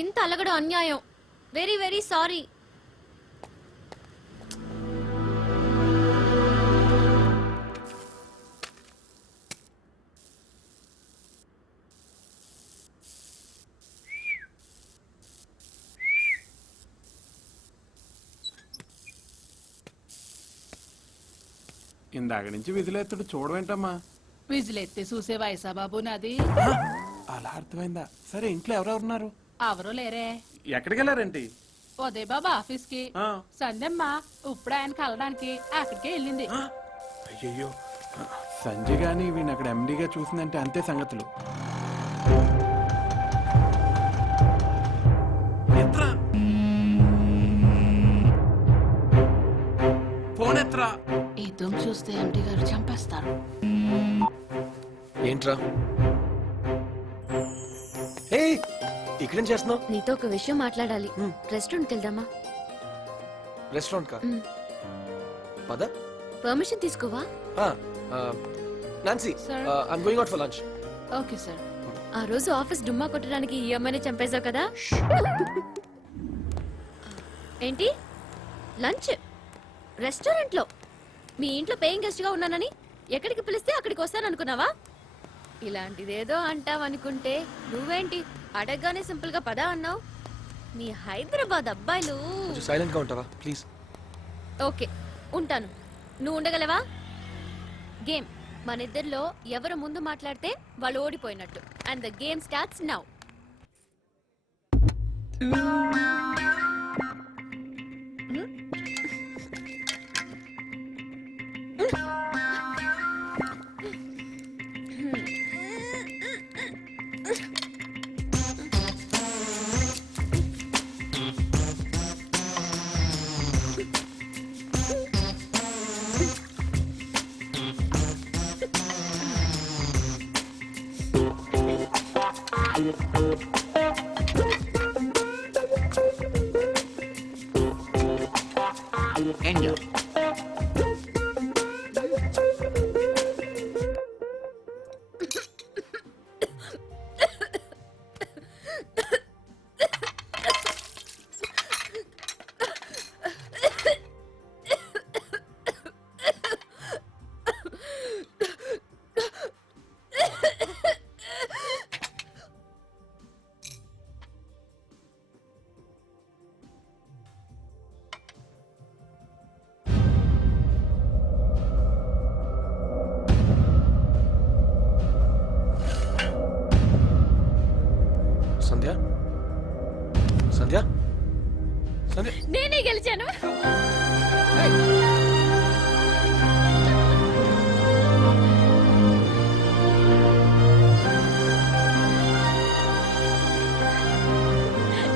ఇంత అలగడం అన్యాయం. Very very sorry. ఇందాక నుంచి విధులెత్తుడు చూడవేంటమ్మా? విజిలెత్తి చూసే వయసా బాబు నాది. అలా అర్థమైందా? సరే, ఇంట్లో ఎవరెవరున్నారు? ఎవరూ లేరే. ఎక్కడికి వెళ్ళారేంటి? ఉదయ్ బాబు ఆఫీస్ కి, సంధ్యమ్మ ఇప్పుడు ఆయన కలడానికి అక్కడికే వెళ్ళింది. అయ్యయ్యో, సంజయ్ గాని వీణ్ అక్కడ ఎండీగా చూసిందంటే అంతే సంగతులు. ఫోన్ ఎత్రా. ఈ దుమ్ చూస్తే ఎండి గారు చంపేస్తారు. ఏంట్రా ఇక్కడేం చేస్తున్నావు? నీతో ఒక విషయం మాట్లాడాలి. రెస్టారెంట్కి వెళ్దామా? రెస్టారెంట్ కా? పద. పర్మిషన్ తీసుకోవా? Nancy, I'm going out for lunch. Okay sir. ఆ రోజు ఆఫీస్ డుమ్మా కొట్టడానికి ఈ అమ్మాయిని చంపేశావు కదా. ఏంటి లంచ్ రెస్టారెంట్ లో? మీ ఇంట్లో పేయింగ్ గెస్ట్ గా ఉన్నానని ఎక్కడికి పిలిస్తే అక్కడికి వస్తాను అనుకున్నావా? ఇలాంటిదేదో అంటావనుకుంటే నువ్వేంటి అడగగానే సింపుల్ గా పదా అన్నావు. మీ హైదరాబాద్ అబ్బాయిలు. సైలెంట్ గా ఉంటావా ప్లీజ్? ఓకే, ఉంటాను. నువ్వు ఉండగలవా? గేమ్ మన ఇద్దరిలో ఎవరు ముందు మాట్లాడితే వాళ్ళు ఓడిపోయినట్టు. And the game starts now. Enjoy. Sandhya, Sandhya, Sandhya. నేనే గెలిచాను.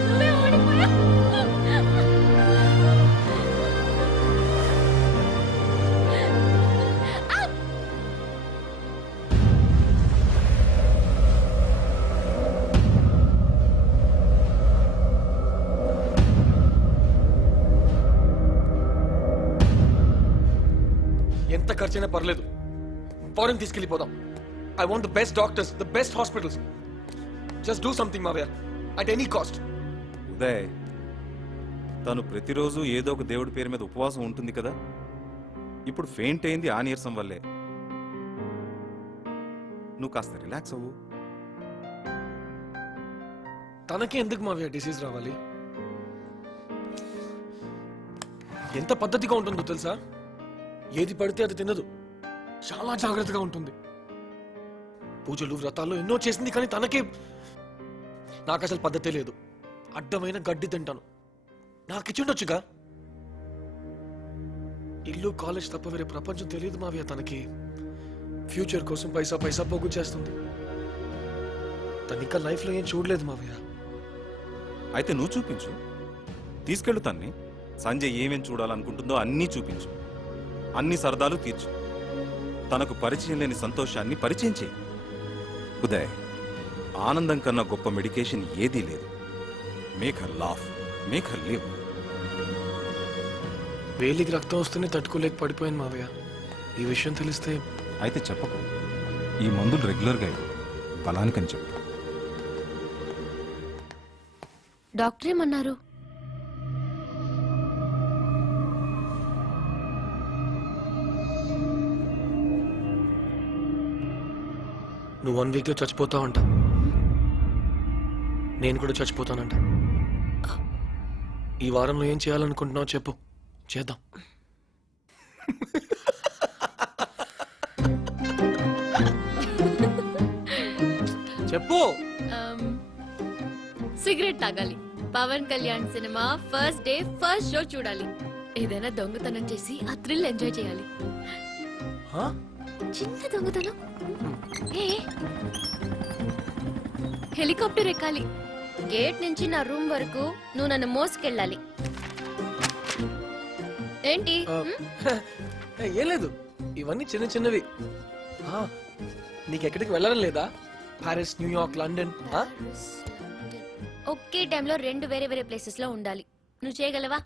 నువ్వే ఓడిపోయావు. ఎంత ఖర్చైనా పర్లేదు, ఫారెన్ తీసుకెళ్ళిపోదాం. I want the best doctors, the best hospitals. Just do something మావయ్య, అట్ ఎనీ కాస్ట్. ఉదయ్, తను ప్రతిరోజు ఏదో ఒక దేవుడి పేరు మీద ఉపవాసం ఉంటుంది కదా. ఇప్పుడు ఫెయింట్ అయింది ఆ నీరసం వల్లే. నువ్వు కాస్త రిలాక్స్ అవ్వు. తనకి ఎందుకు మావయ్య డిసీజ్ రావాలి? ఎంత పద్ధతిగా ఉంటుందో తెలుసా? ఏది పడితే అది తినదు, చాలా జాగ్రత్తగా ఉంటుంది. పూజలు వ్రతాల్లో ఎన్నో చేసింది, కానీ తనకే. నాకు అసలు పద్ధతే లేదు. అడ్డమైన గడ్డి తింటాను. నాకు ఇచ్చిండొచ్చుగా. ఇల్లు కాలేజ్ తప్ప వేరే ప్రపంచం తెలియదు మావయ్య తనకి. ఫ్యూచర్ కోసం పైసా పైసా పోగు చేస్తుంది. తను ఇంకా లైఫ్ లో ఏం చూడలేదు మావయ్య. అయితే నువ్వు చూపించు, తీసుకెళ్ళు తన్ని. సంజయ్ ఏమేం చూడాలనుకుంటుందో అన్నీ చూపించు, అన్ని సరదాలు తీర్చు. తనకు పరిచయం లేని సంతోషాన్ని పరిచయం చేయి. ఉదయ్, ఆనందం కన్నా గొప్ప మెడికేషన్ ఏదీ లేదు. Make her laugh, make her live. వేలికి రక్తం వస్తూనే తట్టుకోలేక పడిపోయాను మావయ్య. ఈ విషయం తెలిస్తే. అయితే చెప్పకు, ఈ మందులు రెగ్యులర్గా ఇవ్వు, బలానికని చెప్పు. డాక్టర్ ఏమన్నారు? నువ్వు 1 వీక్ లో చచ్చిపోతావంట. నేను కూడా చచ్చిపోతానంట. ఈ వారంలో ఏం చేయాలనుకుంటున్నావు చెప్పు, చేద్దాం. చెప్పు. సిగరెట్ తాగాలి. Pawan Kalyan cinema first day first show చూడాలి. ఏదైనా దొంగతనం చేసి ఆ థ్రిల్ ఎంజాయ్ చేయాలి. హా? చిన్న దొంగతనం. ఏ హెలికాప్టర్ ఎక్కాలి. గేట్ నుంచి నా రూమ్ వరకు నువ్వు నన్ను మోసుకెళ్ళాలి. ఏంటి? ఏం లేదు, ఇవన్నీ చిన్న చిన్నవి. నీకెక్కడికి వెళ్ళడం లేదా? Paris, New York, London? ఒకే టైంలో 2 వేరే వేరే ప్లేసెస్ లో ఉండాలి. నువ్వు చేయగలవా?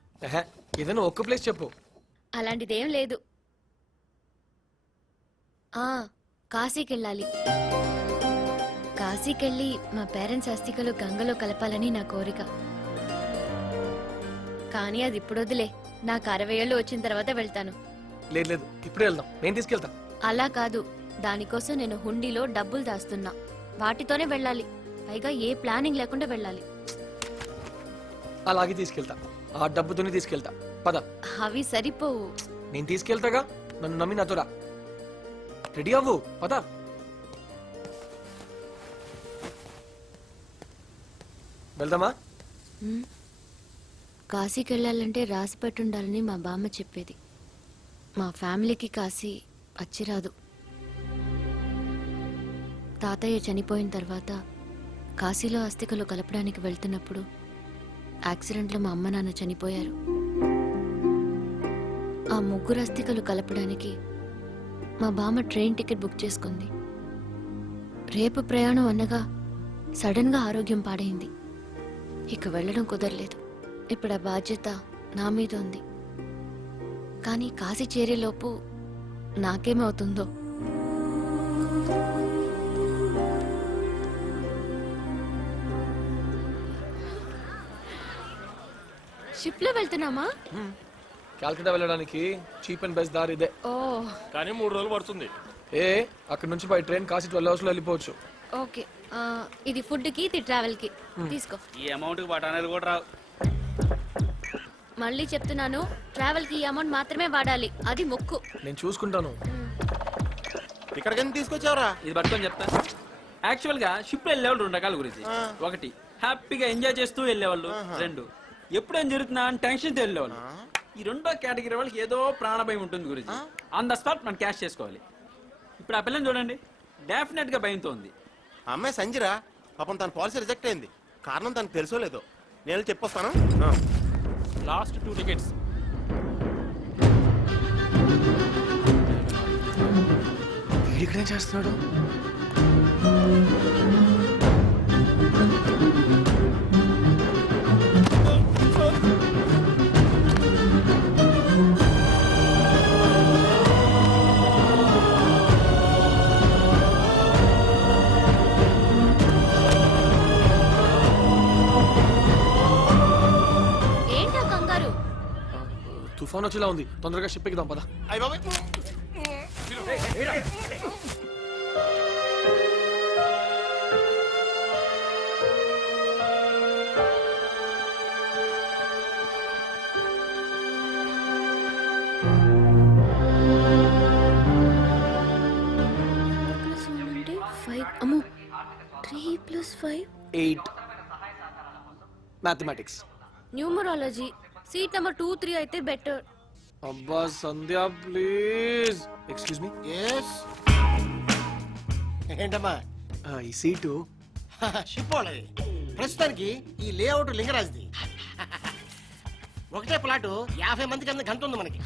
ఏదైనా ఒక్క ప్లేస్ చెప్పు. అలాంటిదేం లేదు. కాశీకెళ్ళాలి. కాశీకెళ్ళి మా పేరెంట్స్ అస్థికలు గంగలో కలపాలని నా కోరిక. కానీ అది ఇప్పుడు వదిలే, నాకు 60 ఏళ్ళు వచ్చిన తర్వాత వెళ్తాను. లేదు లేదు, ఇప్పుడే వెళ్దాం, నేను తీసుకెళ్తా. అలా కాదు, దానికోసం నేను హుండీలో డబ్బులు దాస్తున్నా. వాటితోనే వెళ్ళాలి. పైగా ఏ ప్లానింగ్ లేకుండా వెళ్ళాలి. అలాగే తీసుకెళ్తా, ఆ డబ్బుతోనే తీసుకెళ్తా. పద. అవి సరిపోవు. నేను తీసుకెళ్తాగా, నన్ను నమ్మి నాతో రా. రెడీ అవ్వు, పద. వెళ్దామా? కాశీకి వెళ్ళాలంటే రాసి పెట్టుండాలని మా బామ్మ చెప్పేది. మా ఫ్యామిలీకి కాశీ అచ్చిరాదు. తాతయ్య చనిపోయిన తర్వాత కాశీలో అస్థికలు కలపడానికి వెళ్తున్నప్పుడు యాక్సిడెంట్లో మా అమ్మ నాన్న చనిపోయారు. ఆ 3 అస్థికలు కలపడానికి మా బామ్మ ట్రైన్ టికెట్ బుక్ చేసుకుంది. రేపు ప్రయాణం అనగా సడన్గా ఆరోగ్యం పాడైంది. ఇక వెళ్ళడం కుదరలేదు. ఇప్పుడు ఆ బాధ్యత నా మీద ఉంది. కానీ కాశీ చేరేలోపు నాకేమవుతుందో. షిప్ లో వెళ్తున్నామా? కాల్కటా వెళ్ళడానికి చీప్ అండ్ బెస్ట్ దారి ఇదే. ఓ కానీ 3 రోజులు పడుతుంది. అక్కడ నుంచి బై ట్రైన్ కాశీ 12 hours లో వెళ్ళిపోవచ్చు. ఓకే. ఇది ఫుడ్ కి, ఇది ట్రావెల్ కి. తీసుకో. ఈ అమౌంట్ కి బఠానీలు కూడా రావు. మళ్ళీ చెప్తున్నాను, ట్రావెల్ కి ఈ అమౌంట్ మాత్రమే వాడాలి. అది మొక్కు. నేను చూసుకుంటాను. ఇక్కడికి తీసుకొచ్చావరా? ఇది పట్టుకొని చెప్తా. యాక్చువల్ గా షిప్ వెళ్ళేవాళ్ళు 2 రకాల గురించి. 1 హ్యాపీగా ఎంజాయ్ చేస్తూ వెళ్ళేవాళ్ళు. 2 ఎప్పుడేం జరుగుతుందా అని టెన్షన్ తో వెళ్ళేవాళ్ళు. ఈ 2వ కేటగిరీ వాళ్ళకి ఏదో ప్రాణభయం ఉంటుంది గురించి. ఆన్ ద స్పాట్ మనం క్యాష్ చేసుకోవాలి. ఇప్పుడు ఆ పిల్లని చూడండి, డెఫినెట్ గా భయంతో ఉంది. అమ్మాయి సంజిరా, పాపం తన పాలసీ రిజెక్ట్ అయింది. కారణం తనకు తెలుసో లేదో, నేను చెప్పొస్తాను. Last 2 tickets. ఇక్కడేం చేస్తున్నాడు? ఏంటా కంగారు? తుఫాన్ వచ్చేలా ఉంది, తొందరగా షిప్ ఎక్కుదాం పద. అయ్య బాబాయ్, అమ్మో, 3 + 5 8. మ్యాథమెటిక్స్. న్యూమరాలజీ. సీట్ నెంబర్ 2, 3 అయితే బెటర్. అబ్బా సంధ్య ప్లీజ్. Excuse me. ఎస్. ఏంటమ్మా? ఈ సీటు షిప్ వాళ్ళది. ప్రస్తుతానికి ఈ లేఅవుట్ లింగరాజ్ది. ఒకటే ప్లాట్ 50 మంది కింద గంట ఉంది మనకి.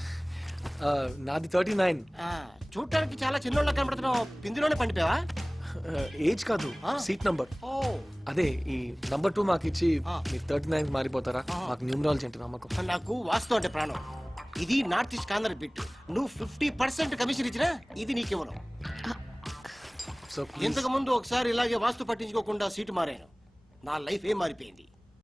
నాది 39. చూడటానికి చాలా చిన్నోళ్ళ కనబడుతున్నావు. పిందిలోనే పండిపోయావా? ఏజ్ కాదు, సీట్ నంబర్. ఓ, అదే ఈ నంబర్ 2 మాకు ఇచ్చి మీరు 39 మారిపోతారా? మాకు న్యూమరాలజీ అంటే నమ్మకం. నాకు వాస్తు అంటే ప్రాణం. ఇది నార్త్ ఈస్ట్ కార్నర్ బిట్. నువ్వు 50% కమిషన్ ఇచ్చినా ఇది నీకెవరు? సో ఇంతకు ముందు ఒకసారి ఇలాగే వాస్తు పట్టించుకోకుండా సీటు మారాను. నా లైఫ్ ఏం మారిపోయింది.